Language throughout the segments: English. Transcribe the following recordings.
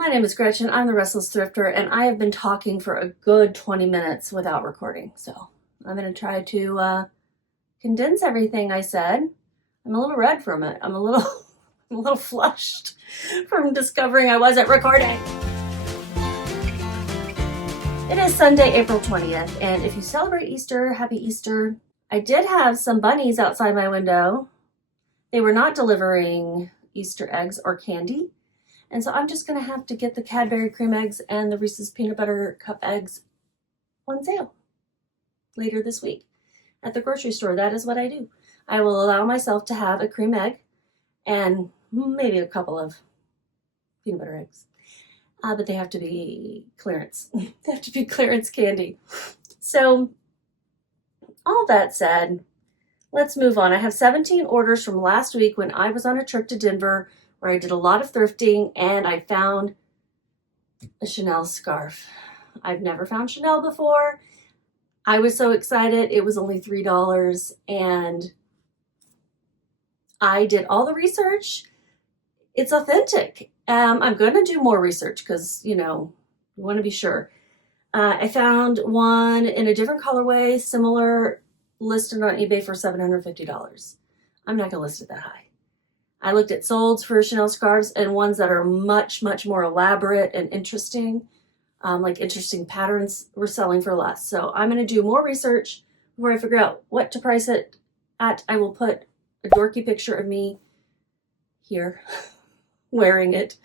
My name is Gretchen. I'm the Restless Thrifter, and I have been talking for a good 20 minutes without recording. So I'm going to try to condense everything I said. I'm a little red from it. I'm a little flushed from discovering I wasn't recording. It is Sunday, April 20th, and if you celebrate Easter, happy Easter. I did have some bunnies outside my window. They were not delivering Easter eggs or candy. And so I'm just going to have to get the Cadbury cream eggs and the Reese's peanut butter cup eggs on sale later this week at the grocery store. That is what I do. I will allow myself to have a cream egg and maybe a couple of peanut butter eggs. But they have to be clearance. They have to be clearance candy. So all that said, let's move on. I have 17 orders from last week when I was on a trip to Denver where I did a lot of thrifting, and I found a Chanel scarf. I've never found Chanel before. I was so excited. It was only $3, and I did all the research. It's authentic. I'm going to do more research because, you want to be sure. I found one in a different colorway, similar, listed on eBay for $750. I'm not going to list it that high. I looked at solds for Chanel scarves and ones that are much, much more elaborate and interesting, like interesting patterns were selling for less. So I'm going to do more research before I figure out what to price it at. I will put a dorky picture of me here wearing it,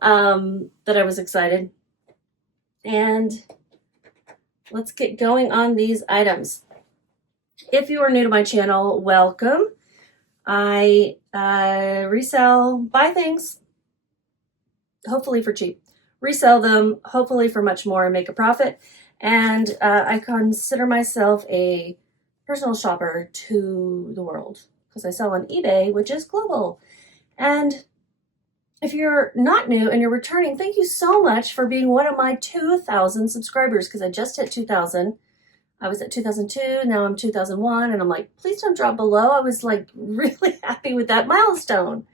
that I was excited. And let's get going on these items. If you are new to my channel, welcome. I resell, buy things, hopefully for cheap, resell them, hopefully for much more, and make a profit. And I consider myself a personal shopper to the world because I sell on eBay, which is global. And if you're not new and you're returning, thank you so much for being one of my 2,000 subscribers, because I just hit 2,000. I was at 2002, now I'm 2001, and I'm like, please don't drop below. I was like really happy with that milestone.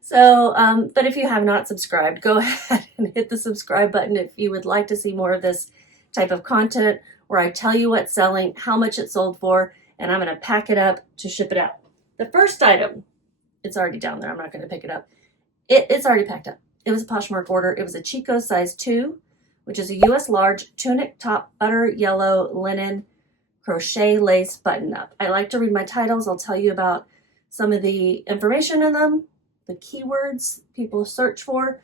So, but if you have not subscribed, go ahead and hit the subscribe button if you would like to see more of this type of content where I tell you what's selling, how much it sold for, and I'm going to pack it up to ship it out. The first item, it's already down there. I'm not going to pick it up. It's already packed up. It was a Poshmark order. It was a Chico size 2. Which is a U.S. large tunic top, butter yellow linen crochet lace button up. I like to read my titles. I'll tell you about some of the information in them, the keywords people search for.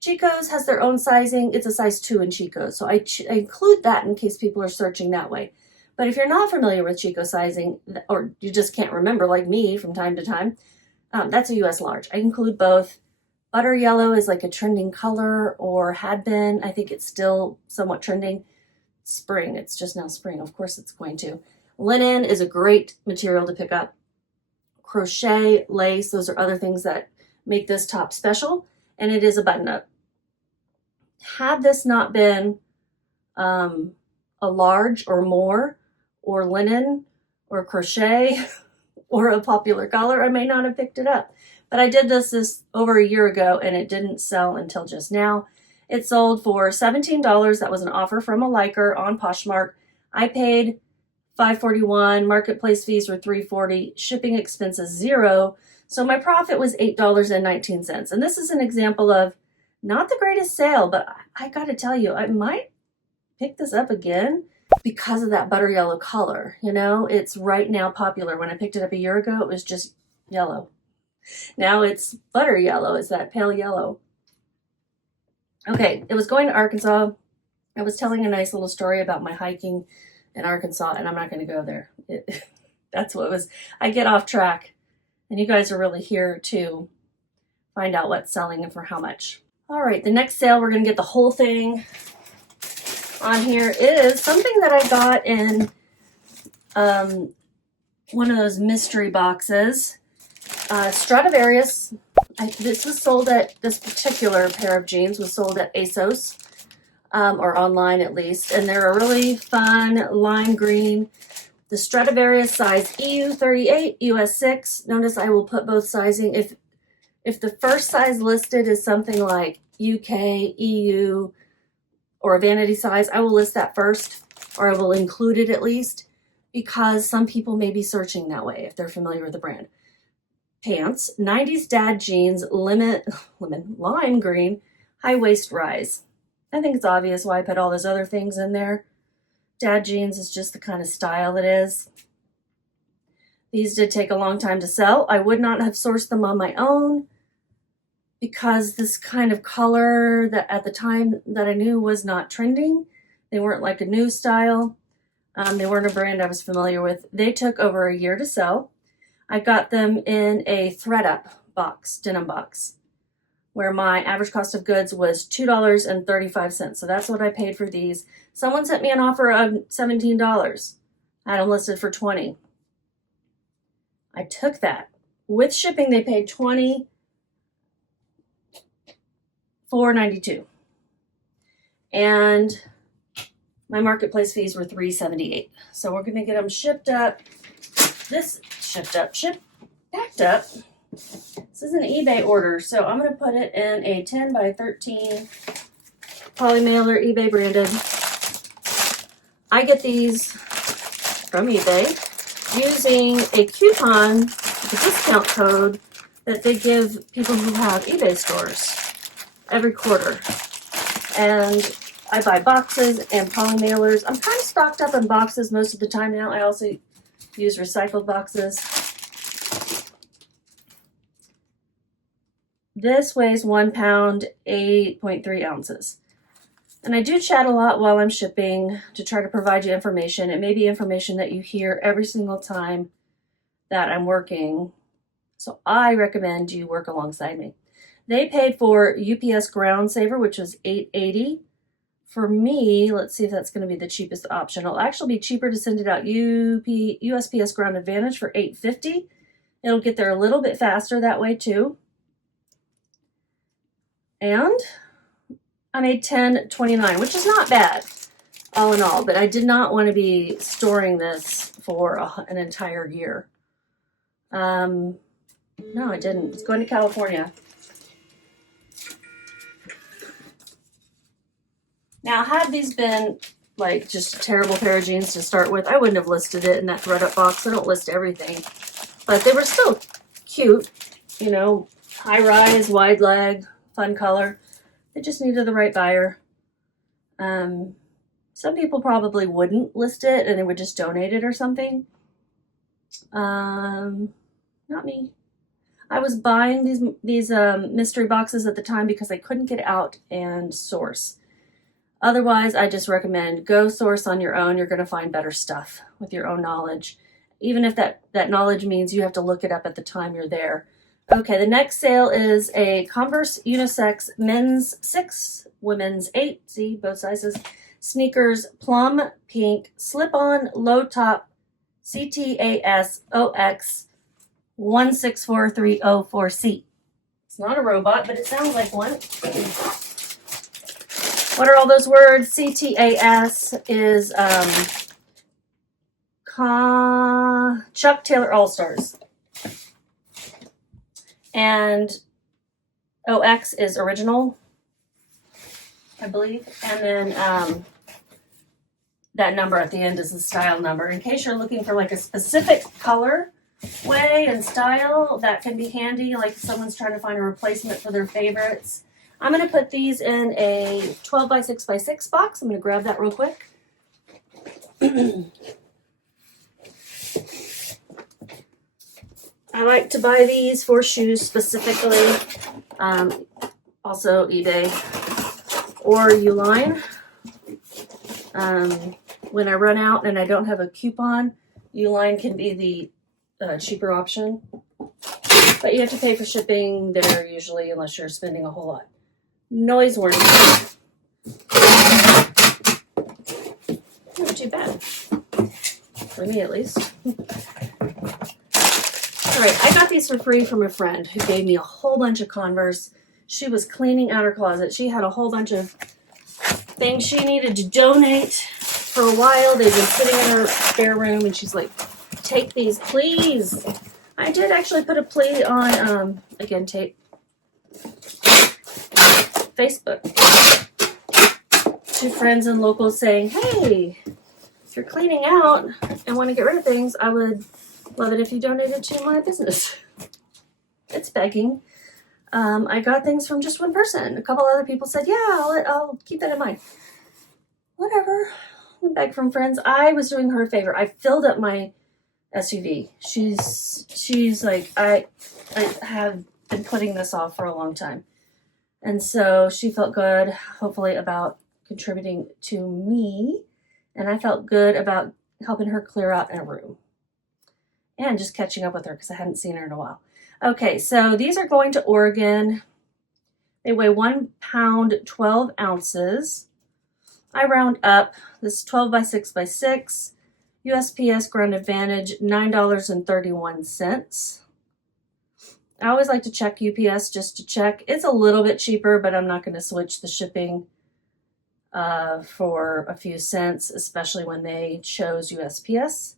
Chico's has their own sizing. It's a size 2 in Chico's, so I include that in case people are searching that way. But if you're not familiar with Chico sizing, or you just can't remember like me from time to time, that's a U.S. large. I include both. Butter yellow is like a trending color, or had been. I think it's still somewhat trending. Spring, it's just now spring. Of course it's going to. Linen is a great material to pick up. Crochet, lace, those are other things that make this top special. And it is a button up. Had this not been a large or more, or linen, or crochet, or a popular color, I may not have picked it up. But I did this over a year ago, and it didn't sell until just now. It sold for $17. That was an offer from a liker on Poshmark. I paid $5.41. Marketplace fees were $3.40. Shipping expenses $0. So my profit was $8.19. And this is an example of not the greatest sale, but I got to tell you, I might pick this up again because of that butter yellow color. It's right now popular. When I picked it up a year ago, it was just yellow. Now it's butter yellow. It's that pale yellow. Okay, it was going to Arkansas. I was telling a nice little story about my hiking in Arkansas, and I'm not going to go there. That's what it was. I get off track, and you guys are really here to find out what's selling and for how much. All right, the next sale, we're going to get the whole thing on here, is something that I got in one of those mystery boxes. Stradivarius. This particular pair of jeans was sold at ASOS, or online at least, and they're a really fun lime green. The Stradivarius size EU 38, US 6. Notice I will put both sizing. If the first size listed is something like UK, EU, or a vanity size, I will list that first, or I will include it at least, because some people may be searching that way if they're familiar with the brand. Pants, 90s dad jeans, lime green, high waist rise. I think it's obvious why I put all those other things in there. Dad jeans is just the kind of style it is. These did take a long time to sell. I would not have sourced them on my own because this kind of color that at the time that I knew was not trending. They weren't like a new style. They weren't a brand I was familiar with. They took over a year to sell. I got them in a thread-up box, denim box, where my average cost of goods was $2.35. So that's what I paid for these. Someone sent me an offer of $17. I had them listed for $20. I took that. With shipping, they paid $24.92. And my marketplace fees were $3.78. So we're going to get them shipped up. Packed up. This is an eBay order, so I'm going to put it in a 10 by 13 poly mailer, eBay branded. I get these from eBay using a coupon, a discount code that they give people who have eBay stores every quarter. And I buy boxes and poly mailers. I'm kind of stocked up on boxes most of the time now. I also use recycled boxes. This weighs 1 pound, 8.3 ounces. And I do chat a lot while I'm shipping to try to provide you information. It may be information that you hear every single time that I'm working. So I recommend you work alongside me. They paid for UPS Ground Saver, which was $8.80. For me, let's see if that's going to be the cheapest option. It'll actually be cheaper to send it out USPS Ground Advantage for $8.50. It'll get there a little bit faster that way too. And I made $10.29, which is not bad all in all, but I did not want to be storing this for an entire year. No, I didn't. It's going to California. Now, had these been like just a terrible pair of jeans to start with, I wouldn't have listed it in that thread-up box. I don't list everything, but they were still cute, you know, high rise, wide leg, fun color. They just needed the right buyer. Some people probably wouldn't list it and they would just donate it or something. Not me. I was buying these mystery boxes at the time because I couldn't get out and source. Otherwise, I just recommend go source on your own. You're going to find better stuff with your own knowledge. Even if that knowledge means you have to look it up at the time you're there. Okay, the next sale is a Converse unisex men's 6, women's 8, see, both sizes, sneakers, plum pink, slip-on, low-top, CTAS OX 164304C. It's not a robot, but it sounds like one. What are all those words? CTAS is Chuck Taylor All-Stars. And OX is original, I believe. And then that number at the end is the style number. In case you're looking for like a specific color way and style, that can be handy, like if someone's trying to find a replacement for their favorites. I'm going to put these in a 12 by 6 by 6 box. I'm going to grab that real quick. I like to buy these for shoes specifically. Also eBay or Uline. When I run out and I don't have a coupon, Uline can be the cheaper option. But you have to pay for shipping there usually unless you're spending a whole lot. Noise warning. Not too bad. For me at least. Alright, I got these for free from a friend who gave me a whole bunch of Converse. She was cleaning out her closet. She had a whole bunch of things she needed to donate for a while. They've been sitting in her spare room and she's like, take these, please. I did actually put a plea on, again, tape. Facebook. 2 friends and locals saying, hey, if you're cleaning out and want to get rid of things, I would love it if you donated to my business. It's begging. I got things from just one person. A couple other people said, yeah, I'll keep that in mind. Whatever. Beg from friends. I was doing her a favor. I filled up my SUV. She's like, I have been putting this off for a long time. And so she felt good, hopefully, about contributing to me. And I felt good about helping her clear out a room. And just catching up with her because I hadn't seen her in a while. Okay, so these are going to Oregon. They weigh 1 pound, 12 ounces. I round up. This is 12 by 6 by 6. USPS Ground Advantage, $9.31. I always like to check UPS just to check. It's a little bit cheaper, but I'm not going to switch the shipping for a few cents, especially when they chose USPS.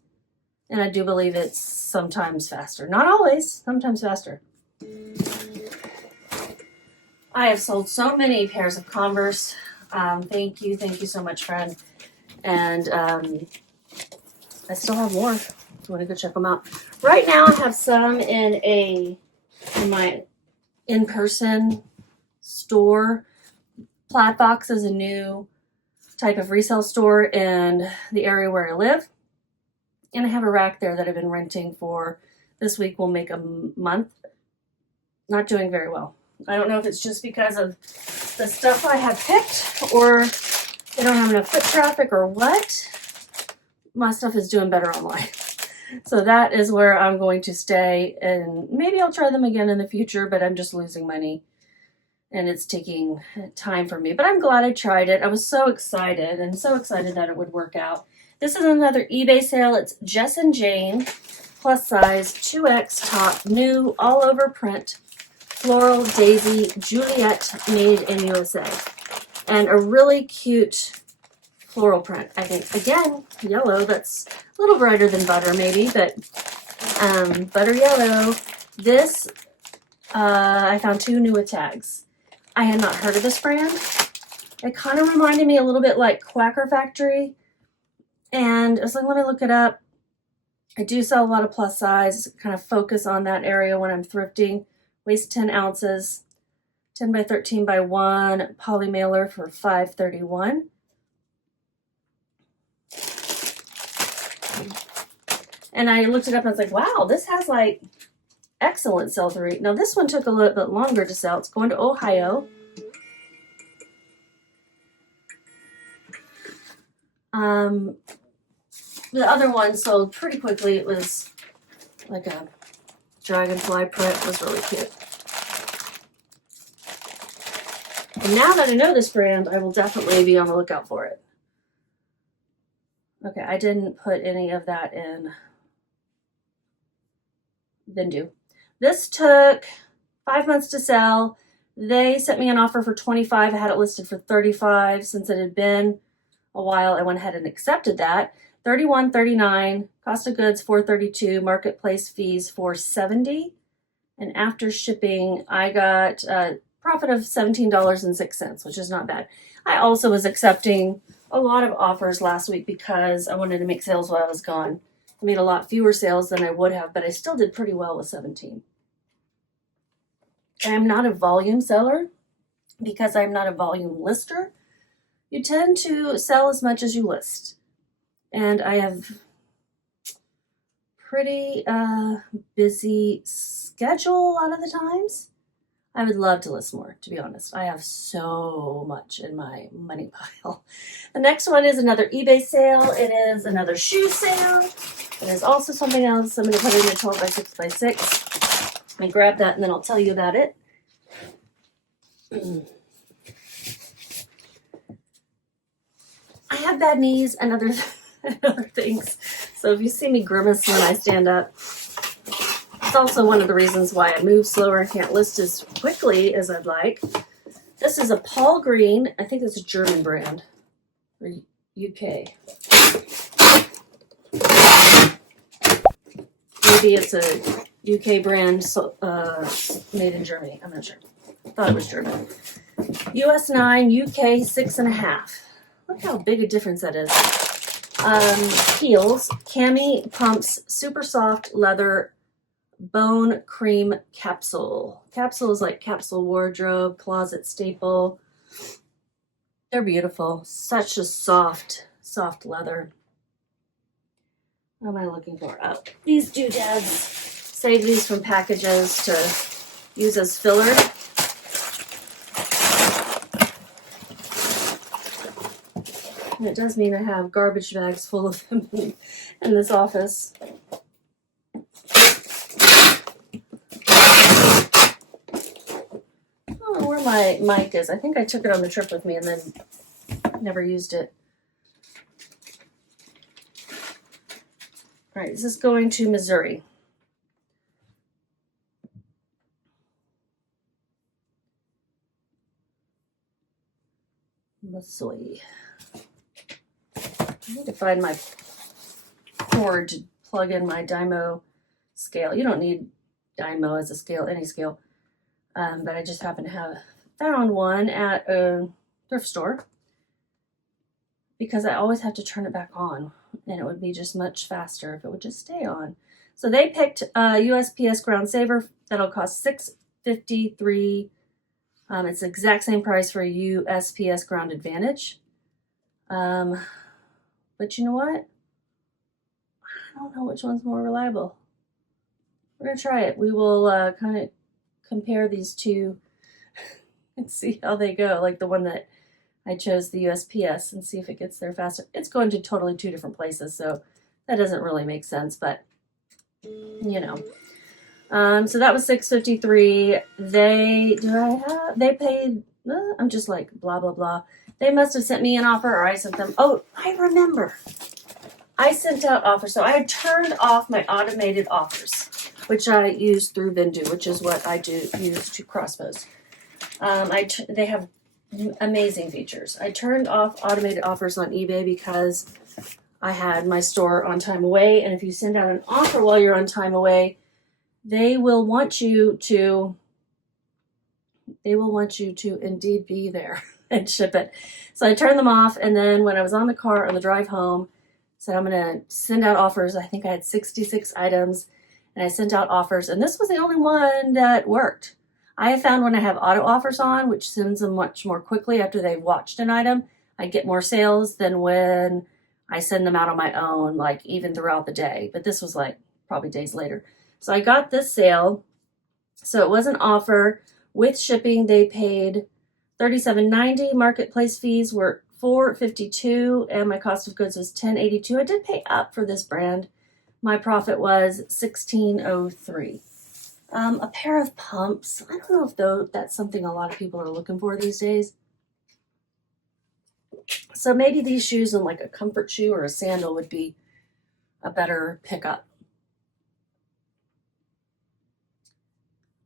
And I do believe it's sometimes faster. Not always, sometimes faster. I have sold so many pairs of Converse. Thank you so much, friend. And I still have more. If you want to go check them out. Right now, I have some in my in-person store. Platbox is a new type of resale store in the area where I live. And I have a rack there that I've been renting for this week will make a month. Not doing very well. I don't know if it's just because of the stuff I have picked or they don't have enough foot traffic or what. My stuff is doing better online. So that is where I'm going to stay, and maybe I'll try them again in the future, but I'm just losing money and it's taking time for me. But I'm glad I tried it. I was so excited and so excited that it would work out. This is another eBay sale. It's Jess and Jane, plus size, 2X top, new, all over print, floral, daisy, Juliet, made in USA. And a really cute floral print, I think. Again, yellow, that's a little brighter than butter maybe, but butter yellow. This, I found 2 new with tags. I had not heard of this brand. It kind of reminded me a little bit like Quacker Factory. And I was like, let me look it up. I do sell a lot of plus size, kind of focus on that area when I'm thrifting. Weighs 10 ounces, 10 by 13 by 1, poly mailer for $5.31. And I looked it up and I was like, wow, this has like excellent sell-through. Now this one took a little bit longer to sell. It's going to Ohio. The other one sold pretty quickly. It was like a dragonfly print. It was really cute. And now that I know this brand, I will definitely be on the lookout for it. Okay, I didn't put any of that in Vendoo. This took 5 months to sell. They sent me an offer for $25. I had it listed for $35. Since it had been a while, I went ahead and accepted that. $31.39, cost of goods $4.32, marketplace fees $4.70, and after shipping, I got a profit of $17.06, which is not bad. I also was accepting a lot of offers last week because I wanted to make sales while I was gone. I made a lot fewer sales than I would have, but I still did pretty well with 17. I am not a volume seller because I'm not a volume lister. You tend to sell as much as you list. And I have pretty busy schedule a lot of the times. I would love to list more, to be honest. I have so much in my money pile. The next one is another eBay sale. It is another shoe sale. It is also something else. I'm going to put it in a 12 by 6 by 6. Let me grab that and then I'll tell you about it. I have bad knees and other things. So if you see me grimace when I stand up, it's also one of the reasons why I move slower and can't list as quickly as I'd like. This is a Paul Green. I think it's a German brand or UK. Maybe it's a UK brand made in Germany. I'm not sure. I thought it was German. US 9, UK 6.5. Look how big a difference that is. Heels, cami pumps, super soft leather, bone cream capsule. Capsule is like capsule wardrobe, closet staple. They're beautiful. Such a soft, soft leather. What am I looking for? Oh, these doodads. Save these from packages to use as filler. And it does mean I have garbage bags full of them in this office. I don't know where my mic is. I think I took it on the trip with me and then never used it. All right, this is going to Missouri. Missouri. I need to find my cord to plug in my Dymo scale. You don't need Dymo as a scale, any scale. But I just happen to have found one at a thrift store because I always have to turn it back on, and it would be just much faster if it would just stay on. So they picked USPS Ground Saver. That'll cost $653. It's the exact same price for a USPS Ground Advantage. But you know what? I don't know which one's more reliable. We're going to try it. We will kind of compare these two and see how they go. Like the one that I chose, the USPS, and see if it gets there faster. It's going to totally two different places, so that doesn't really make sense, but you know. So that was $653. They paid, I'm just like blah, blah, blah. They must have sent me an offer, or I sent them. Oh, I remember. I sent out offers. So I had turned off my automated offers, which I use through Vendoo, which is what I do use to cross-post. They have amazing features. I turned off automated offers on eBay because I had my store on time away, and if you send out an offer while you're on time away, they will want you to indeed be there and ship it. So I turned them off, and then when I was on the drive home, said I'm going to send out offers. I think I had 66 items, and I sent out offers, and this was the only one that worked. I have found when I have auto offers on, which sends them much more quickly after they've watched an item, I get more sales than when I send them out on my own, like even throughout the day. But this was like probably days later. So I got this sale. So it was an offer. With shipping, they paid $37.90. Marketplace fees were $4.52, and my cost of goods was $10.82. I did pay up for this brand. My profit was $16.03. A pair of pumps. I don't know if that's something a lot of people are looking for these days. So maybe these shoes and like a comfort shoe or a sandal would be a better pickup.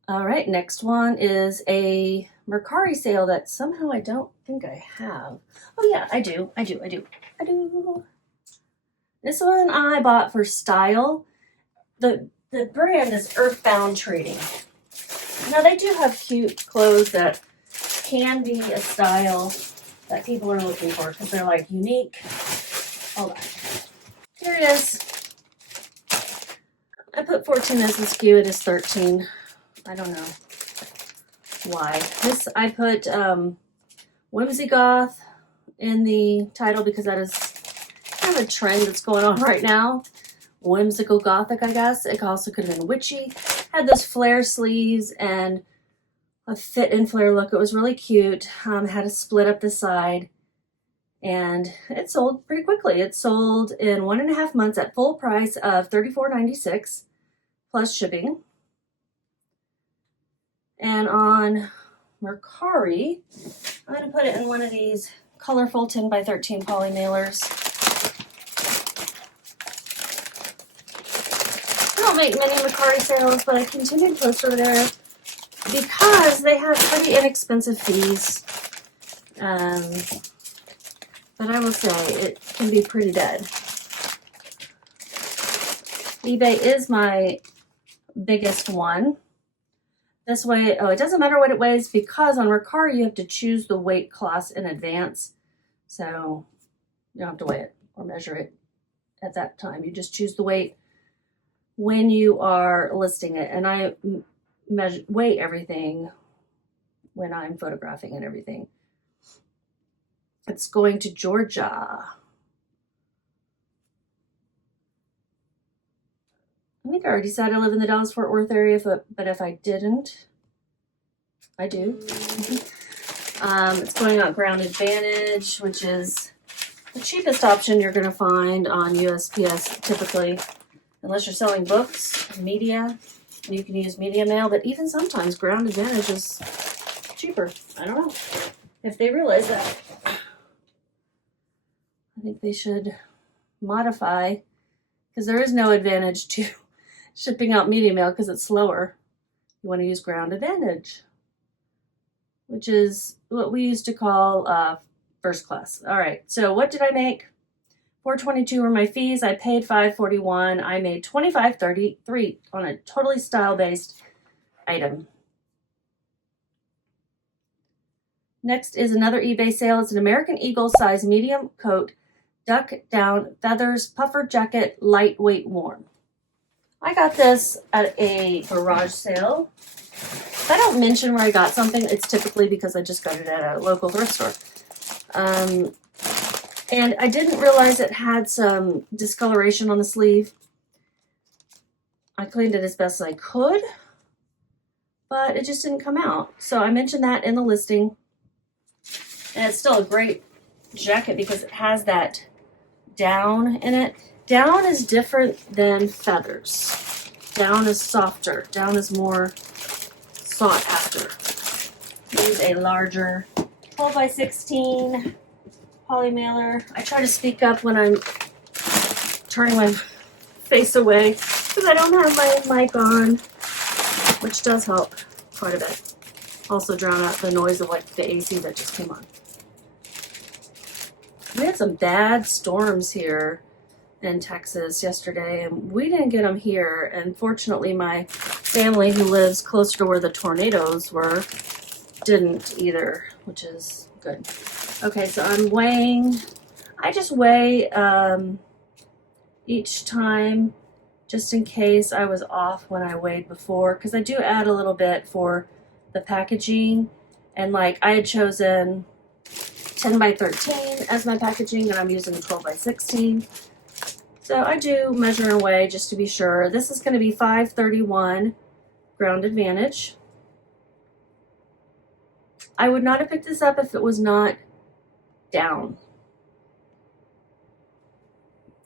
All right, next one is a Mercari sale that somehow I don't think I have. Oh yeah, I do. This one I bought for style. The brand is Earthbound Trading. Now they do have cute clothes that can be a style that people are looking for because they're like unique. Hold on. Here it is. I put 14 as the SKU. It is 13. I don't know why. I put Whimsy Goth in the title because that is kind of a trend that's going on right now. Whimsical Gothic, I guess. It also could have been witchy. Had those flare sleeves and a fit and flare look. It was really cute. Had a split up the side. And it sold pretty quickly. It sold in 1.5 months at full price of $34.96 plus shipping. And on Mercari, I'm going to put it in one of these colorful 10x13 poly mailers. I don't make many Mercari sales, but I continue to post over there because they have pretty inexpensive fees. But I will say it can be pretty dead. eBay is my biggest one. This way, oh, it doesn't matter what it weighs because on Mercari you have to choose the weight class in advance. So you don't have to weigh it or measure it at that time. You just choose the weight when you are listing it. And I weigh everything when I'm photographing and everything. It's going to Georgia. I think I already said I live in the Dallas-Fort Worth area, but if I didn't, I do. It's going on Ground Advantage, which is the cheapest option you're going to find on USPS typically, unless you're selling books, media, and you can use media mail, but even sometimes Ground Advantage is cheaper. I don't know if they realize that. I think they should modify, because there is no advantage to shipping out media mail because it's slower. You want to use Ground Advantage, which is what we used to call first class. All right, so what did I make? $4.22 were my fees. I paid $5.41. I made $25.33 on a totally style-based item. Next is another eBay sale. It's an American Eagle size medium coat, duck down, feathers, puffer jacket, lightweight warm. I got this at a garage sale. If I don't mention where I got something, it's typically because I just got it at a local thrift store. And I didn't realize it had some discoloration on the sleeve. I cleaned it as best I could, but it just didn't come out. So I mentioned that in the listing. And it's still a great jacket because it has that down in it. Down is different than feathers. Down is softer. Down is more sought after. Use a larger 12 by 16 poly mailer. I try to speak up when I'm turning my face away because I don't have my mic on, which does help quite a bit. Also drown out the noise of like the AC that just came on. We had some bad storms here in Texas yesterday, and we didn't get them here. And fortunately, my family who lives closer to where the tornadoes were didn't either, which is good. Okay, so I'm weighing. I just weigh each time just in case I was off when I weighed before, because I do add a little bit for the packaging. And like I had chosen 10 by 13 as my packaging, and I'm using 12 by 16. So I do measure and weigh just to be sure. This is going to be 531 Ground Advantage. I would not have picked this up if it was not down.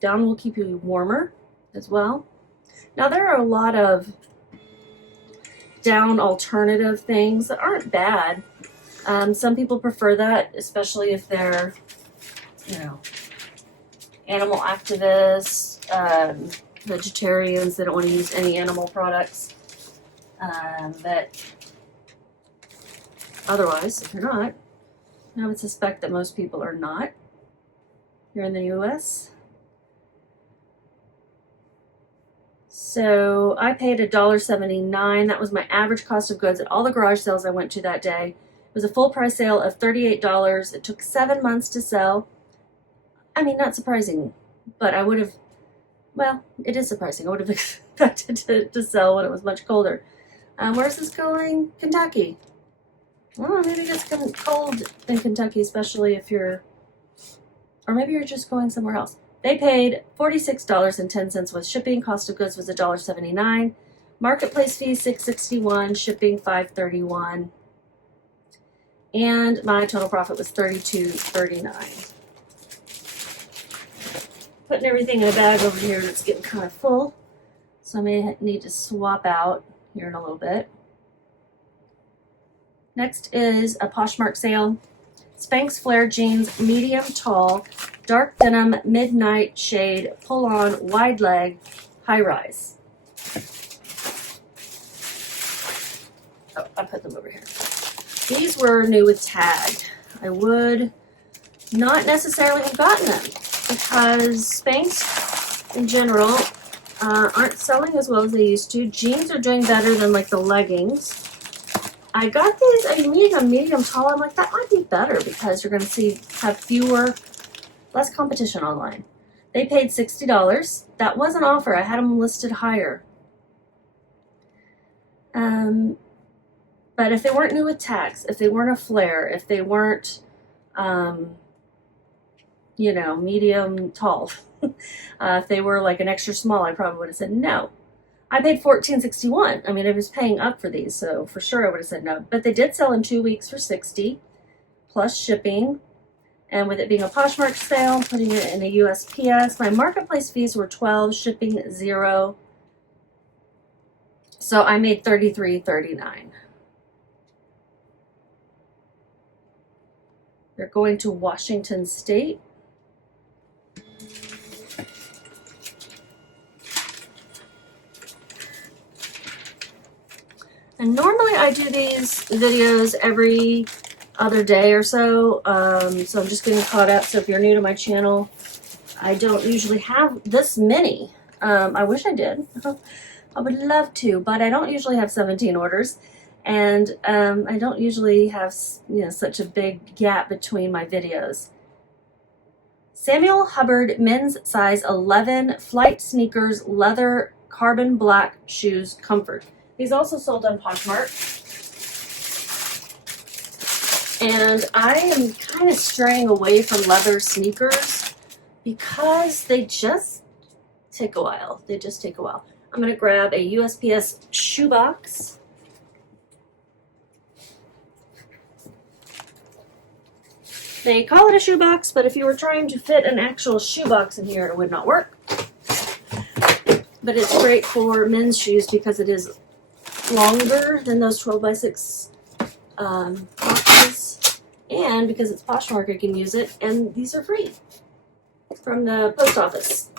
Down will keep you warmer as well. Now there are a lot of down alternative things that aren't bad. Some people prefer that, especially if they're, you know, animal activists, vegetarians. They don't want to use any animal products. But otherwise, if you're not, I would suspect that most people are not here in the U.S. So I paid $1.79. That was my average cost of goods at all the garage sales I went to that day. It was a full price sale of $38. It took 7 months to sell. I mean, not surprising, but I would have, well, it is surprising. I would have expected to sell when it was much colder. Where's this going? Kentucky. Well, maybe it gets cold in Kentucky, especially if you're, or maybe you're just going somewhere else. They paid $46.10 with shipping. Cost of goods was $1.79. Marketplace fee $6.61. Shipping $5.31. And my total profit was $32.39. Putting everything in a bag over here that's getting kind of full, so I may need to swap out here in a little bit. Next is a Poshmark sale. Spanx Flare jeans, medium tall, dark denim, midnight shade, pull-on, wide leg, high rise. Oh, I put them over here. These were new with tag. I would not necessarily have gotten them because Spanx in general aren't selling as well as they used to. Jeans are doing better than like the leggings. I got these a medium tall. I'm like, that might be better because you're going to have less competition online. They paid $60. That was an offer. I had them listed higher. But if they weren't new with tax, if they weren't a flare, if they weren't, medium tall, if they were like an extra small, I probably would have said no. I paid $14.61. I mean, I was paying up for these, so for sure I would have said no. But they did sell in 2 weeks for $60 plus shipping. And with it being a Poshmark sale, putting it in a USPS, my marketplace fees were $12, shipping $0. So I made $33.39. They're going to Washington State. And normally I do these videos every other day or so. So I'm just getting caught up. So if you're new to my channel, I don't usually have this many. I wish I did. I would love to, but I don't usually have 17 orders. And I don't usually have such a big gap between my videos. Samuel Hubbard men's size 11 flight sneakers, leather, carbon black shoes, comfort. These also sold on Poshmark. And I am kind of straying away from leather sneakers because they just take a while. They just take a while. I'm going to grab a USPS shoebox. They call it a shoebox, but if you were trying to fit an actual shoebox in here, it would not work. But it's great for men's shoes because it is longer than those 12x6 boxes, and because it's Poshmark, I can use it, and these are free from the post office.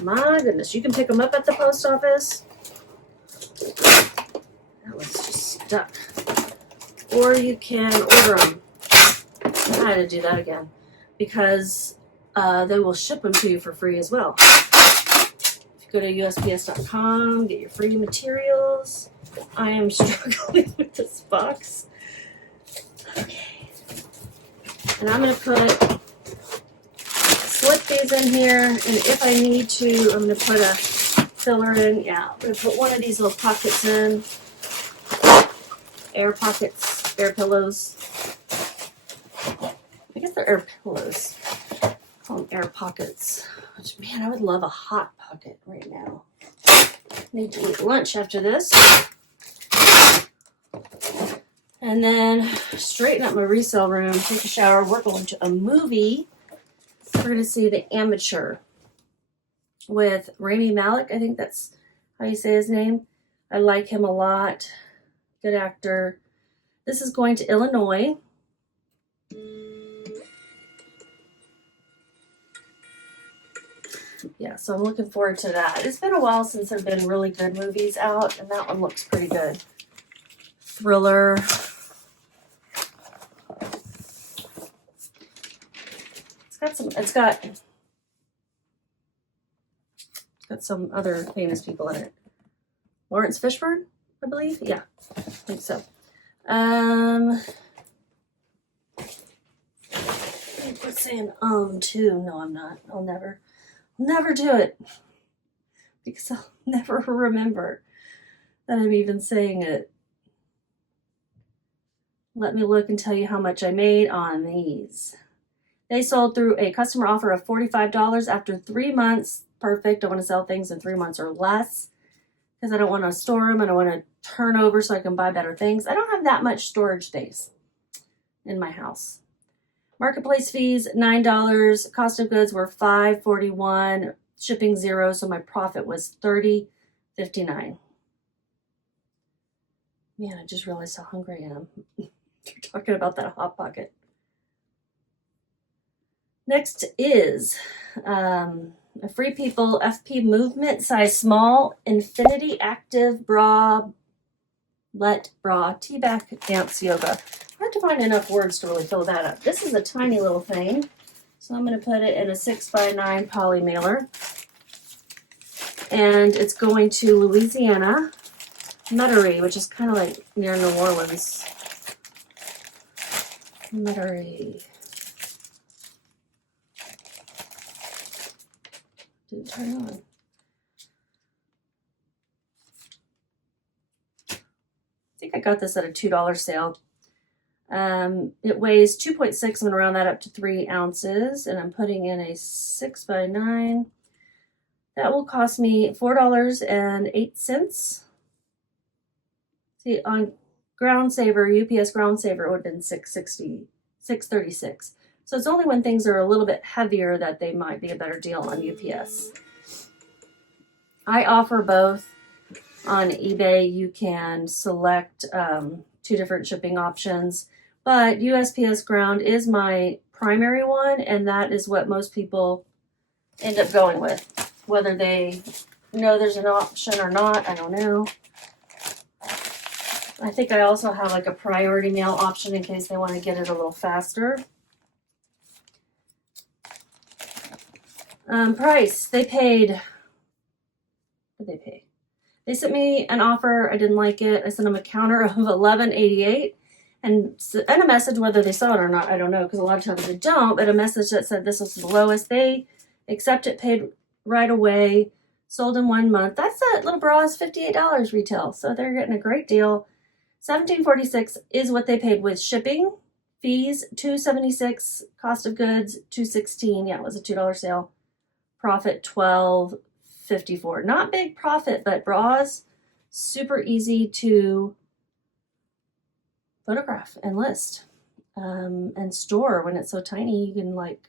My goodness, you can pick them up at the post office. That was just stuck. Or you can order them. I had to do that again because they will ship them to you for free as well. Go to USPS.com, get your free materials. I am struggling with this box. Okay. And I'm going to slip these in here, and if I need to, I'm going to put a filler in. Yeah, I'm going to put one of these little pockets in. Air pockets, air pillows. I guess they're air pillows. Call them air pockets. Which, man, I would love a hot pocket right now. Need to eat lunch after this. And then straighten up my resale room, take a shower. We're going to a movie. We're going to see The Amateur with Rami Malek. I think that's how you say his name. I like him a lot. Good actor. This is going to Illinois. Yeah, so I'm looking forward to that. It's been a while since there have been really good movies out, and that one looks pretty good. Thriller. It's got some other famous people in it. Lawrence Fishburne, I believe. Yeah, I think so. We're saying too. No, I'm not. I'll never do it because I'll never remember that I'm even saying it. Let me look and tell you how much I made on these. They sold through a customer offer of $45 after 3 months. Perfect. I want to sell things in 3 months or less because I don't want to store them and I want to turn over so I can buy better things. I don't have that much storage space in my house. Marketplace fees, $9. Cost of goods were $5.41. Shipping $0, so my profit was $30.59. Man, I just realized how hungry I am. You're talking about that Hot Pocket. Next is a Free People FP Movement size small Infinity Active Bra T-back Dance Yoga. Hard to find enough words to really fill that up. This is a tiny little thing, so I'm going to put it in a 6x9 poly mailer, and it's going to Louisiana. Mercari, which is kind of like near New Orleans. Mercari. Didn't turn on. I think I got this at a $2 sale. It weighs 2.6. I'm going to round that up to 3 ounces, and I'm putting in a 6x9. That will cost me $4.08. See, on Ground Saver, UPS Ground Saver, it would have been $6.36. So it's only when things are a little bit heavier that they might be a better deal on UPS. I offer both on eBay. You can select 2 different shipping options, but USPS Ground is my primary one, and that is what most people end up going with. Whether they know there's an option or not, I don't know. I think I also have like a priority mail option in case they want to get it a little faster. Price, they paid, what did they pay? They sent me an offer. I didn't like it. I sent them a counter of $11.88 and a message, whether they saw it or not, I don't know, because a lot of times they don't, but a message that said this was the lowest. They accept it, paid right away, sold in 1 month. That's that little bra is $58 retail, so they're getting a great deal. $17.46 is what they paid with shipping, fees, $2.76, cost of goods, $2.16. Yeah, it was a $2 sale. Profit $12.54. Not big profit, but bras, super easy to photograph and list and store. When it's so tiny, you can like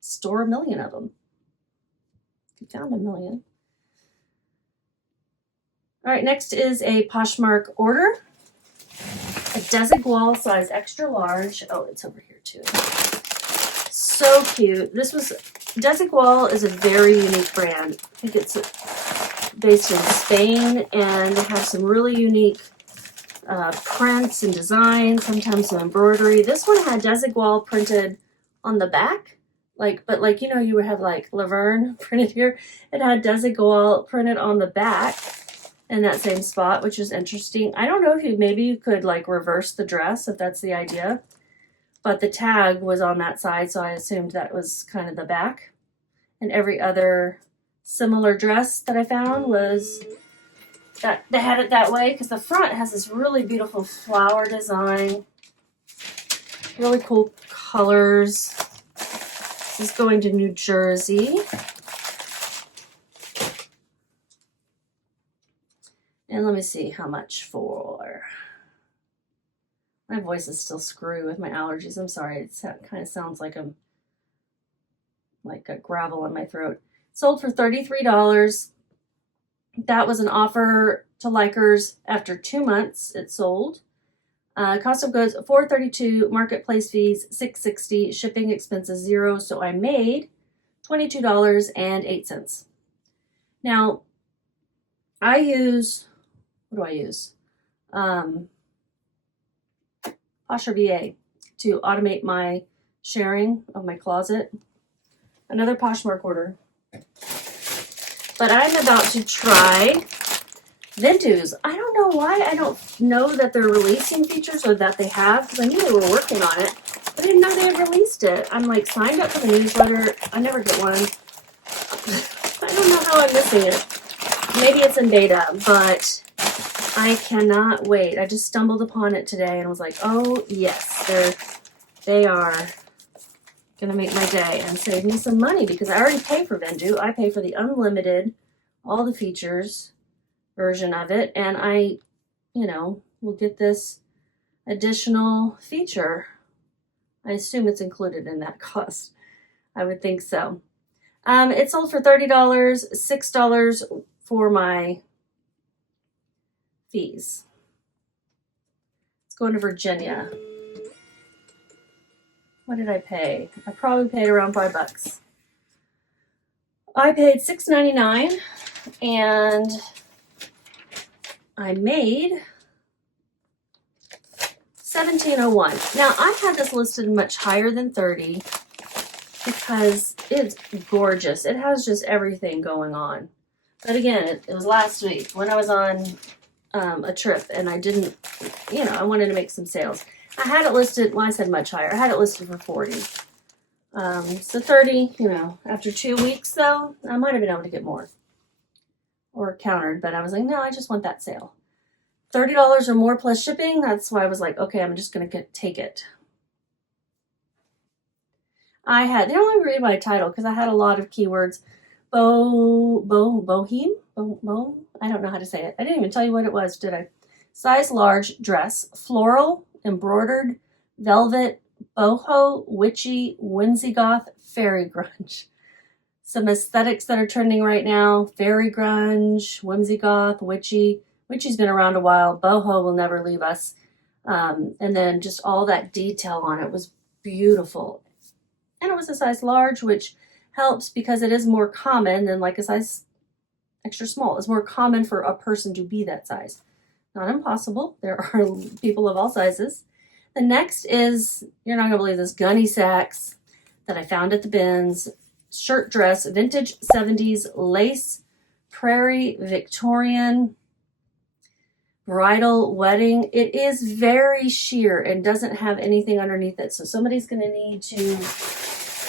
store 1 million of them. You found 1 million. All right, next is a Poshmark order. A Desigual size extra large. Oh, it's over here too. So cute. This was, Desigual is a very unique brand. I think it's based in Spain, and they have some really unique prints and designs, sometimes some embroidery. This one had Desigual printed on the back. But you know, you would have like Laverne printed here. It had Desigual printed on the back in that same spot, which is interesting. I don't know if maybe you could like reverse the dress, if that's the idea. But the tag was on that side, so I assumed that was kind of the back. And every other similar dress that I found was that they had it that way, because the front has this really beautiful flower design. Really cool colors. This is going to New Jersey. And let me see how much for. My voice is still screwy with my allergies. I'm sorry. It kind of sounds like I'm like a gravel in my throat. Sold for $33. That was an offer to likers after 2 months. It sold. Cost of goods $4.32, marketplace fees $6.60, shipping expenses $0. So I made $22.08. Now, I use, what do I use? Posher VA to automate my sharing of my closet. Another Poshmark order. But I'm about to try Vendoos. I don't know why I don't know that they're releasing features, or that they have, because I knew they were working on it, but I didn't know they had released it. I'm like signed up for the newsletter. I never get one. I don't know how I'm missing it. Maybe it's in beta, but I cannot wait. I just stumbled upon it today and was like, oh yes, they are gonna make my day and save me some money, because I already pay for Vendoo. I pay for the unlimited, all the features version of it, and I, you know, will get this additional feature. I assume it's included in that cost. I would think so. It sold for $30, $6 for my fees. Let's go into Virginia. What did I pay? I probably paid around $5. I paid $6.99, and I made $17.01. Now, I had this listed much higher than $30 because it's gorgeous. It has just everything going on. But again, it was last week when I was on a trip, and I didn't, you know, I wanted to make some sales. I had it listed, well, I said much higher. I had it listed for 40. So 30, you know, after 2 weeks though, I might have been able to get more or countered, but I was like, no, I just want that sale. $30 or more plus shipping. That's why I was like, okay, I'm just going to take it. They only read my title because I had a lot of keywords. Bohem? I don't know how to say it. I didn't even tell you what it was, did I? Size large dress, floral, embroidered, velvet, boho, witchy, whimsy goth, fairy grunge. Some aesthetics that are trending right now: fairy grunge, whimsy goth, witchy. Witchy's been around a while. Boho will never leave us. And then just all that detail on it was beautiful. And it was a size large, which helps because it is more common than like a size extra small. It's more common for a person to be that size. Not impossible. There are people of all sizes. The next is, you're not going to believe this, gunny sacks that I found at the bins. Shirt dress, vintage 70s, lace, prairie, Victorian, bridal, wedding. It is very sheer and doesn't have anything underneath it. So somebody's going to need to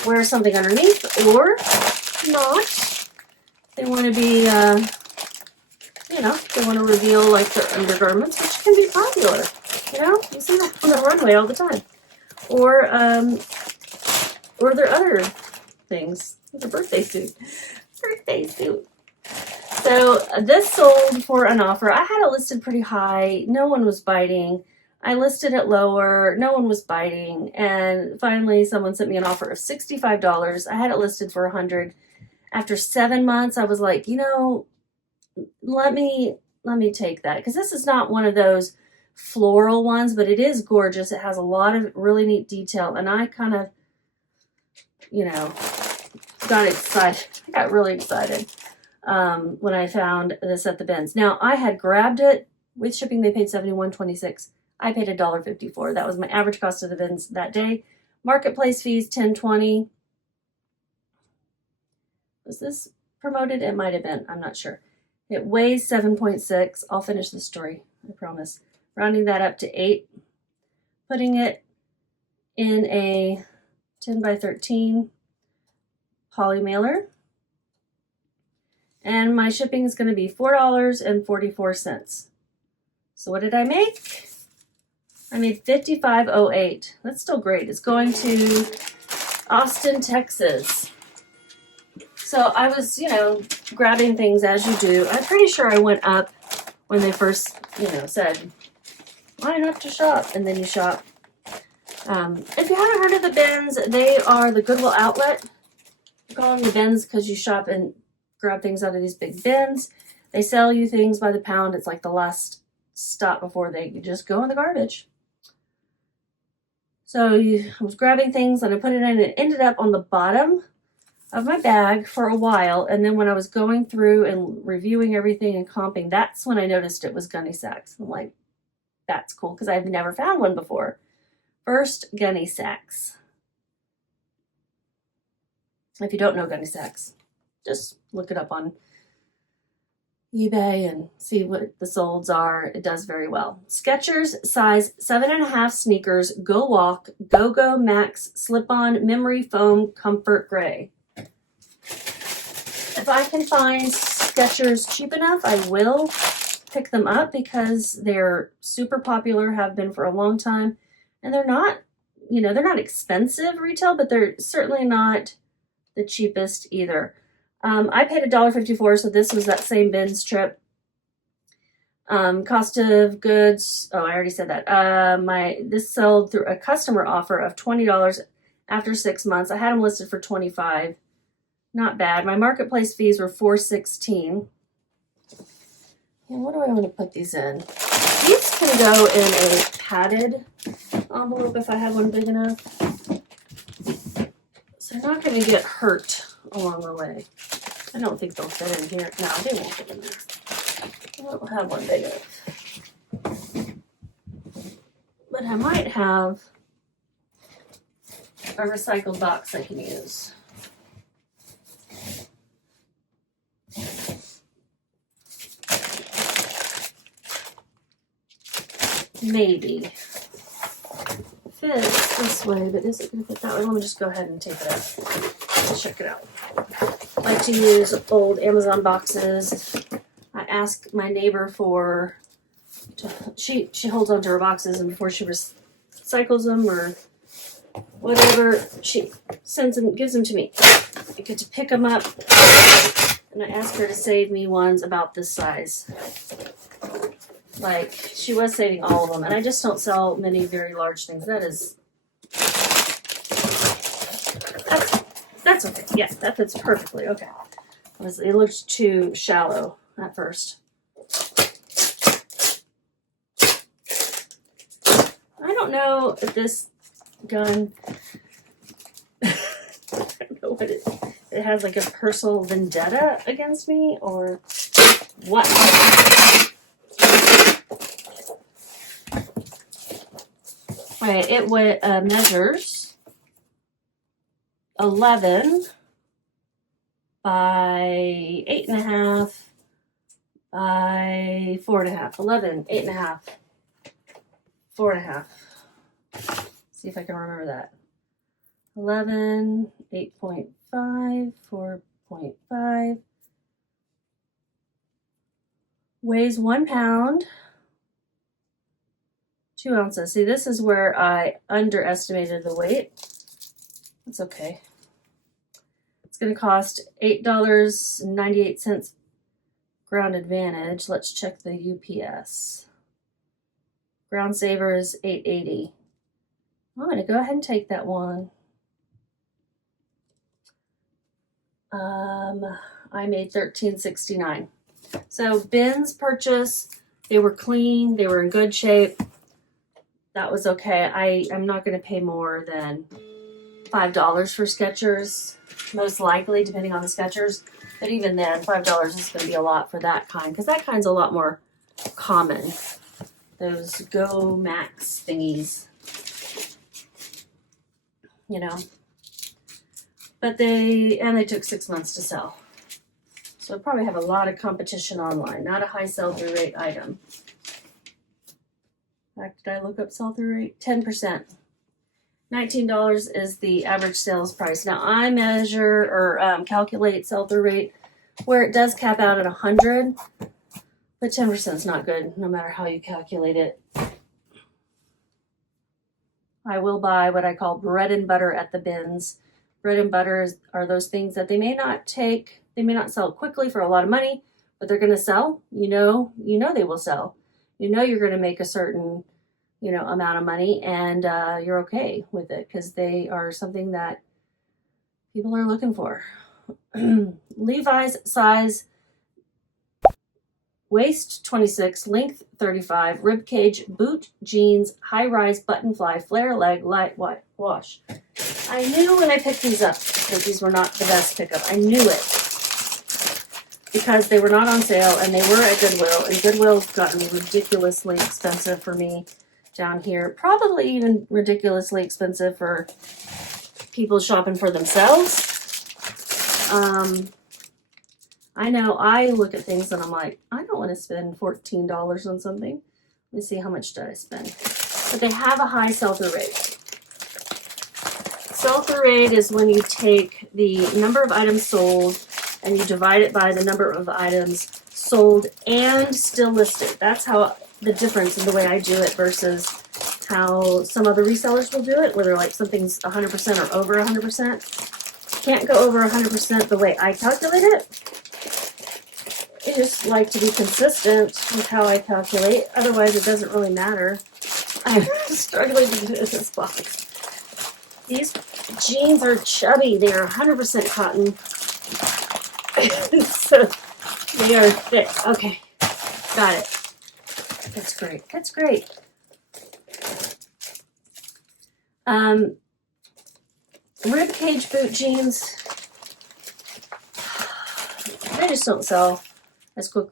wear something underneath or not. They want to be, you know, they want to reveal like their undergarments, which can be popular. You know, you see that on the runway all the time. Or their other things. It's a birthday suit. Birthday suit. So this sold for an offer. I had it listed pretty high. No one was biting. I listed it lower. No one was biting. And finally, someone sent me an offer of $65. I had it listed for $100. After 7 months, I was like, you know, let me take that. Because this is not one of those floral ones, but it is gorgeous. It has a lot of really neat detail. And I kind of, you know, got excited. I got really excited when I found this at the bins. Now, I had grabbed it. With shipping, they paid $71.26. I paid $1.54. That was my average cost of the bins that day. Marketplace fees, $10.20. Was this promoted? It might have been. I'm not sure. It weighs 7.6. I'll finish the story, I promise. Rounding that up to 8. Putting it in a 10 by 13 poly mailer. And my shipping is going to be $4.44. So what did I make? I made $55.08. That's still great. It's going to Austin, Texas. So I was, you know, grabbing things as you do. I'm pretty sure I went up when they first, you know, said, line up to shop, and then you shop. If you haven't heard of the bins, they are the Goodwill outlet. I call them the bins because you shop and grab things out of these big bins. They sell you things by the pound. It's like the last stop before they just go in the garbage. So I was grabbing things and I put it in, and it ended up on the bottom of my bag for a while. And then when I was going through and reviewing everything and comping, that's when I noticed it was gunny sacks. I'm like, that's cool, because I've never found one before. First, gunny sacks. If you don't know gunny sacks, just look it up on eBay and see what the solds are. It does very well. Skechers size 7.5 sneakers, Go Walk, Go-Go Max, Slip-On, Memory Foam, Comfort Gray. If I can find Skechers cheap enough, I will pick them up because they're super popular, have been for a long time. And they're not, you know, they're not expensive retail, but they're certainly not the cheapest either. I paid $1.54, so this was that same bins trip. Cost of goods, oh, I already said that. This sold through a customer offer of $20 after 6 months. I had them listed for $25. Not bad. My marketplace fees were $4.16. And what do I want to put these in? These can go in a padded envelope if I have one big enough. So they're not going to get hurt along the way. I don't think they'll fit in here. No, they won't fit in there. I don't have one big enough. But I might have a recycled box I can use. maybe fits this way, but is it going to fit that way? Let me just go ahead and tape it up. Let's check it out. I like to use old Amazon boxes. I ask my neighbor for, she holds onto her boxes, and before she recycles them or whatever, she sends and gives them to me. I get to pick them up, and I ask her to save me ones about this size. Like, she was saving all of them, and I just don't sell many very large things. That's okay. Yes, that fits perfectly. Okay. It looked too shallow at first. I don't know if this gun, I don't know what it has, like a personal vendetta against me or what. Alright, it measures 11 by 8.5 by 4.5. 11, 8.5, 4.5. See if I can remember that. 11, 8.5, 4.5. Weighs 1 pound. 2 ounces. See, this is where I underestimated the weight. That's okay. It's going to cost $8.98 ground advantage. Let's check the UPS. Ground saver is $8.80. I'm going to go ahead and take that one. I made $13.69. So bins purchase, they were clean, they were in good shape. That was okay. I'm not going to pay more than $5 for Skechers, most likely, depending on the Skechers. But even then, $5 is going to be a lot for that kind, because that kind's a lot more common. Those Go Max thingies, you know. But they took 6 months to sell. So I probably have a lot of competition online. Not a high sell-through rate item. In fact, did I look up sell-through rate? 10%. $19 is the average sales price. Now I measure or calculate sell-through rate where it does cap out at 100, but 10% is not good no matter how you calculate it. I will buy what I call bread and butter at the bins. Bread and butter are those things that they may not sell quickly for a lot of money, but they're going to sell. You know they will sell. You know you're going to make a certain, amount of money, and you're okay with it because they are something that people are looking for. Levi's size, waist 26, length 35, rib cage, boot, jeans, high-rise, button fly, flare leg, light wash. I knew when I picked these up that these were not the best pickup. I knew it because they were not on sale and they were at Goodwill, and Goodwill's gotten ridiculously expensive for me down here. Probably even ridiculously expensive for people shopping for themselves. I know I look at things and I'm like, I don't want to spend $14 on something. Let me see, how much did I spend? But they have a high sell-through rate. Sell-through rate is when you take the number of items sold and you divide it by the number of items sold and still listed. That's how the difference in the way I do it versus how some other resellers will do it, where they're like something's 100% or over 100%. Can't go over 100% the way I calculate it. I just like to be consistent with how I calculate. Otherwise, it doesn't really matter. I'm struggling to do this box. These jeans are chubby. They are 100% cotton. So they are thick. Okay, got it. That's great. That's great. Rib cage boot jeans. They just don't sell as quick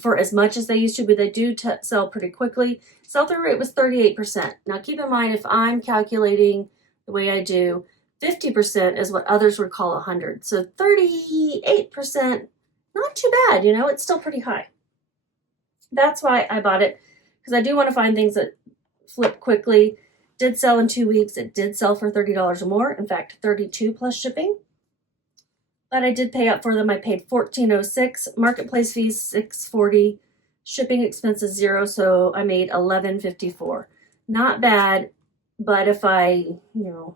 for as much as they used to, but they do sell pretty quickly. Sell-through rate was 38%. Now keep in mind, if I'm calculating the way I do, 50% is what others would call 100. So 38%, not too bad, it's still pretty high. That's why I bought it, because I do want to find things that flip quickly. Did sell in 2 weeks. It did sell for $30 or more. In fact, $32 plus shipping. But I did pay up for them. I paid $14.06. Marketplace fees $6.40. Shipping expenses $0. So I made $11.54. Not bad. But if I,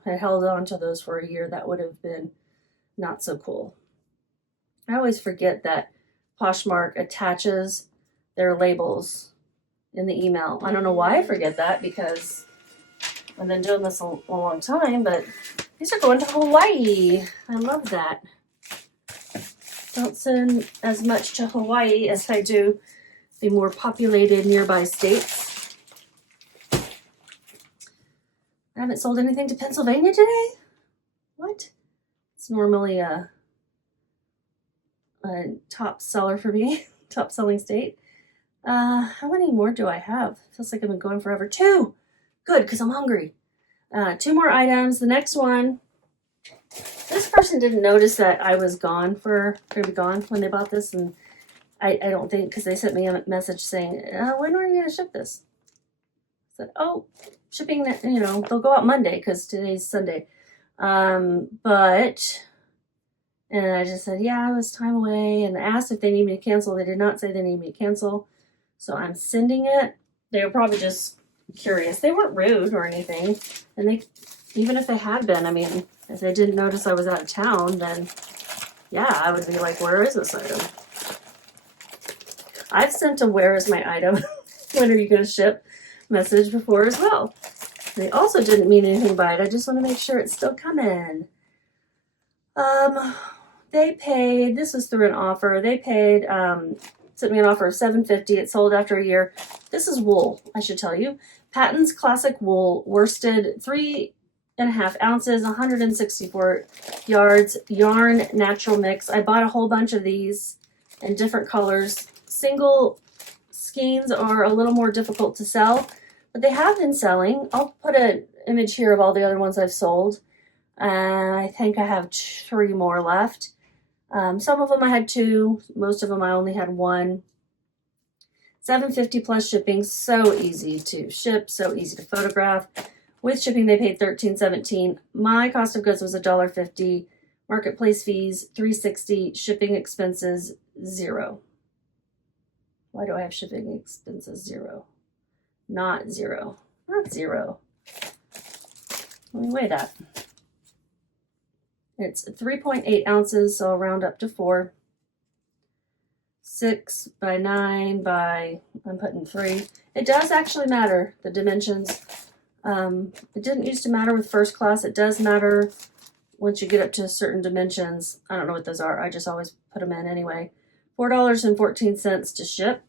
had held on to those for a year, that would have been not so cool. I always forget that Poshmark attaches their labels in the email. I don't know why I forget that, because I've been doing this a long time, but these are going to Hawaii. I love that. Don't send as much to Hawaii as I do the more populated nearby states. I haven't sold anything to Pennsylvania today? What? It's normally a top seller for me, top selling state. How many more do I have? Feels like I've been going forever. 2. Good, because I'm hungry. 2 more items. The next one, this person didn't notice that I was going to be gone when they bought this, and I don't think, because they sent me a message saying, when are you going to ship this? I said, oh, shipping, they'll go out Monday, because today's Sunday. And I just said, yeah, it was time away, and asked if they need me to cancel. They did not say they need me to cancel, so I'm sending it. They were probably just curious. They weren't rude or anything, and even if they had been, if they didn't notice I was out of town, then yeah, I would be like, where is this item? I've sent a where is my item, when are you going to ship message before as well. They also didn't mean anything by it. I just want to make sure it's still coming. They paid, this was through an offer, they paid, sent me an offer of $7.50. It sold after a year. This is wool, I should tell you. Patton's Classic Wool, worsted, 3.5 ounces, 164 yards, yarn natural mix. I bought a whole bunch of these in different colors. Single skeins are a little more difficult to sell, but they have been selling. I'll put an image here of all the other ones I've sold. I think I have 3 more left. Some of them I had 2. Most of them I only had 1. $7.50 plus shipping. So easy to ship. So easy to photograph. With shipping, they paid $13.17. My cost of goods was $1.50. Marketplace fees $3.60. Shipping expenses $0. Why do I have shipping expenses $0? Not 0. Not 0. Let me weigh that. It's 3.8 ounces, so I'll round up to 4. 6 by 9 by, I'm putting 3. It does actually matter, the dimensions. It didn't used to matter with first class. It does matter once you get up to certain dimensions. I don't know what those are. I just always put them in anyway. $4.14 to ship.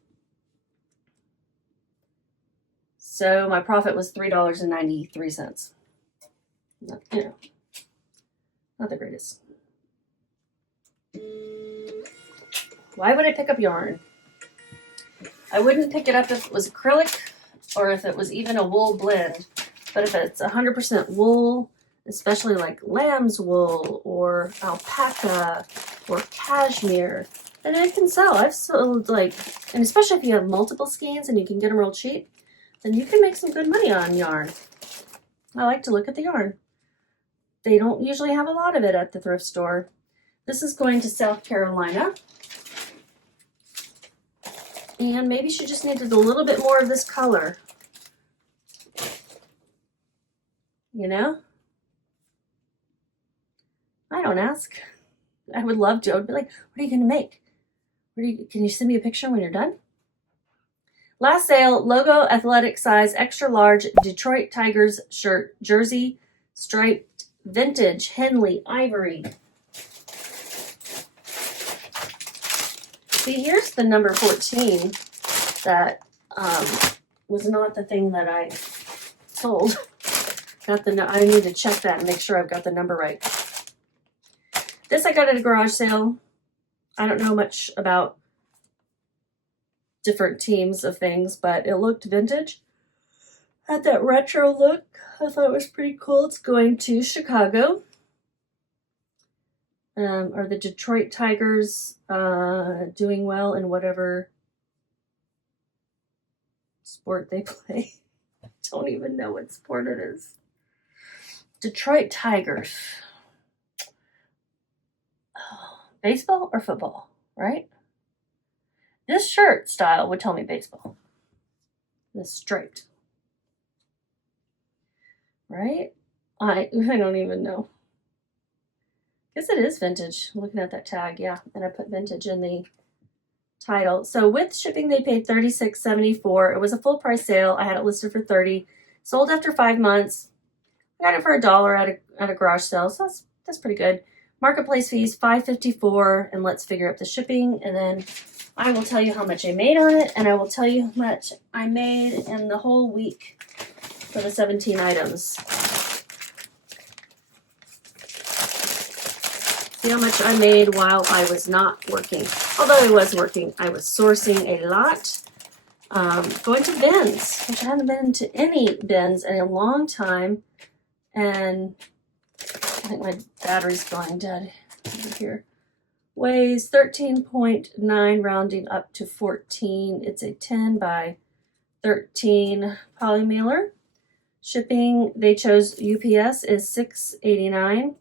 So my profit was $3.93. Not the greatest. Why would I pick up yarn? I wouldn't pick it up if it was acrylic or if it was even a wool blend. But if it's 100% wool, especially like lamb's wool or alpaca or cashmere, then it can sell. I've sold and especially if you have multiple skeins and you can get them real cheap, then you can make some good money on yarn. I like to look at the yarn. They don't usually have a lot of it at the thrift store. This is going to South Carolina. And maybe she just needed a little bit more of this color. I don't ask. I would love to. I would be like, what are you going to make? Can you send me a picture when you're done? Last sale, logo athletic size, extra large, Detroit Tigers shirt, jersey, striped, vintage, Henley, ivory. See, here's the number 14 that was not the thing that I sold. I need to check that and make sure I've got the number right. This I got at a garage sale. I don't know much about different teams of things, but it looked vintage. Had that retro look. I thought it was pretty cool. It's going to Chicago. Are the Detroit Tigers doing well in whatever sport they play? Don't even know what sport it is. Detroit Tigers. Oh, baseball or football, right? This shirt style would tell me baseball. This striped. Right? I don't even know. Guess it is vintage. Looking at that tag, yeah. And I put vintage in the title. So with shipping, they paid $36.74. It was a full price sale. I had it listed for $30. Sold after 5 months. I got it for $1 at a garage sale, so that's pretty good. Marketplace fees $5.54, and let's figure up the shipping, and then I will tell you how much I made on it, and I will tell you how much I made in the whole week for the 17 items. See how much I made while I was not working. Although I was working, I was sourcing a lot. Going to bins, which I haven't been to any bins in a long time. And I think my battery's going dead over here. Weighs 13.9, rounding up to 14. It's a 10 by 13 poly mailer. Shipping, they chose UPS, is $6.89.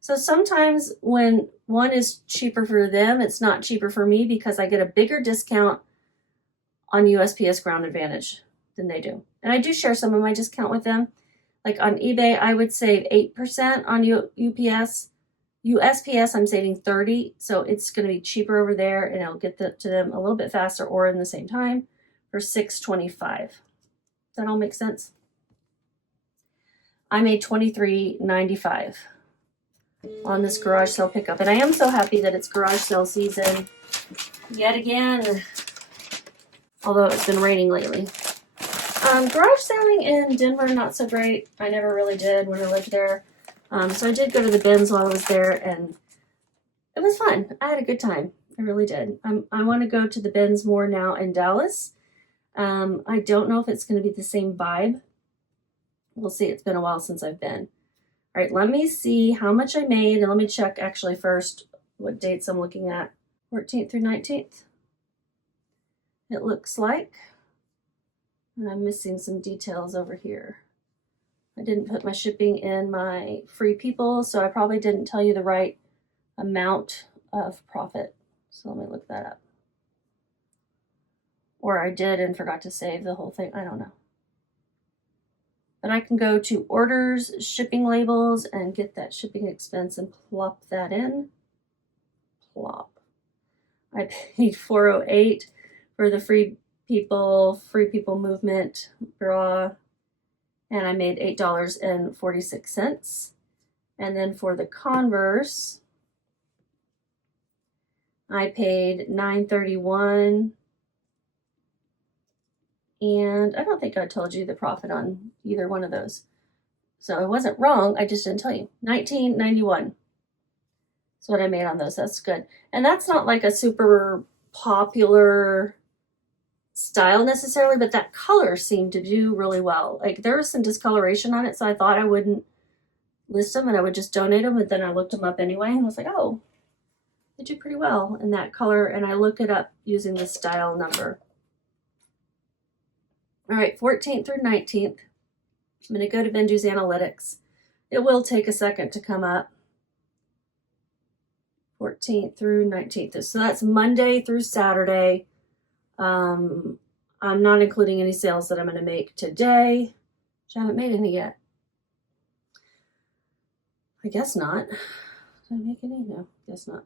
So sometimes when one is cheaper for them, it's not cheaper for me because I get a bigger discount on USPS Ground Advantage than they do. And I do share some of my discount with them. Like on eBay, I would save 8% on UPS. USPS, I'm saving 30%, so it's going to be cheaper over there, and I'll get to them a little bit faster or in the same time for $6.25. Does that all make sense? I made $23.95 on this garage sale pickup, and I am so happy that it's garage sale season yet again, although it's been raining lately. Garage selling in Denver, not so great. I never really did when I lived there. So I did go to the bins while I was there, and it was fun. I had a good time. I really did. I want to go to the bins more now in Dallas. I don't know if it's going to be the same vibe. We'll see. It's been a while since I've been. All right, let me see how much I made, and let me check actually first what dates I'm looking at. 14th through 19th. It looks like. And I'm missing some details over here. I didn't put my shipping in my free people, so I probably didn't tell you the right amount of profit. So let me look that up. Or I did and forgot to save the whole thing. I don't know. But I can go to orders, shipping labels, and get that shipping expense and plop that in. Plop. I paid $4.08 for the free people movement bra, and I made $8.46. And then for the Converse, I paid $9.31, and I don't think I told you the profit on either one of those, so I wasn't wrong. I just didn't tell you. $19.91 is what I made on those. That's good, and that's not like a super popular style necessarily, but that color seemed to do really well. Like there was some discoloration on it, so I thought I wouldn't list them and I would just donate them, but then I looked them up anyway and was like, oh, they do pretty well in that color, and I look it up using the style number. All right, 14th through 19th. I'm going to go to Vendoo's Analytics. It will take a second to come up. 14th through 19th. So that's Monday through Saturday. I'm not including any sales that I'm going to make today, which I haven't made any yet. I guess not. Did I make any? No, guess not.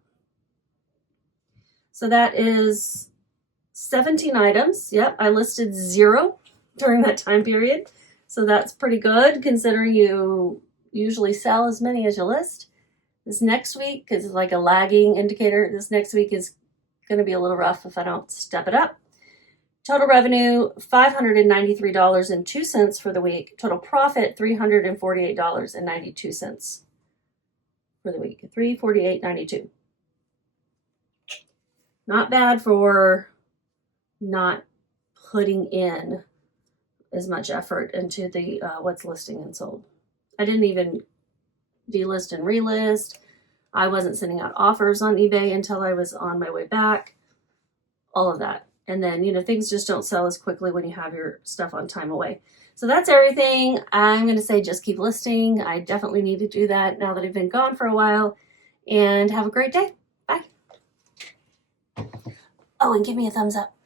So that is 17 items. Yep, I listed 0 during that time period. So that's pretty good considering you usually sell as many as you list. This next week is like a lagging indicator. This next week is going to be a little rough if I don't step it up. Total revenue, $593.02 for the week. Total profit, $348.92 for the week. $348.92. Not bad for not putting in as much effort into the what's listing and sold. I didn't even delist and relist. I wasn't sending out offers on eBay until I was on my way back. All of that. And then, you know, things just don't sell as quickly when you have your stuff on time away. So that's everything. I'm going to say just keep listing. I definitely need to do that now that I've been gone for a while. And have a great day. Bye. Oh, and give me a thumbs up.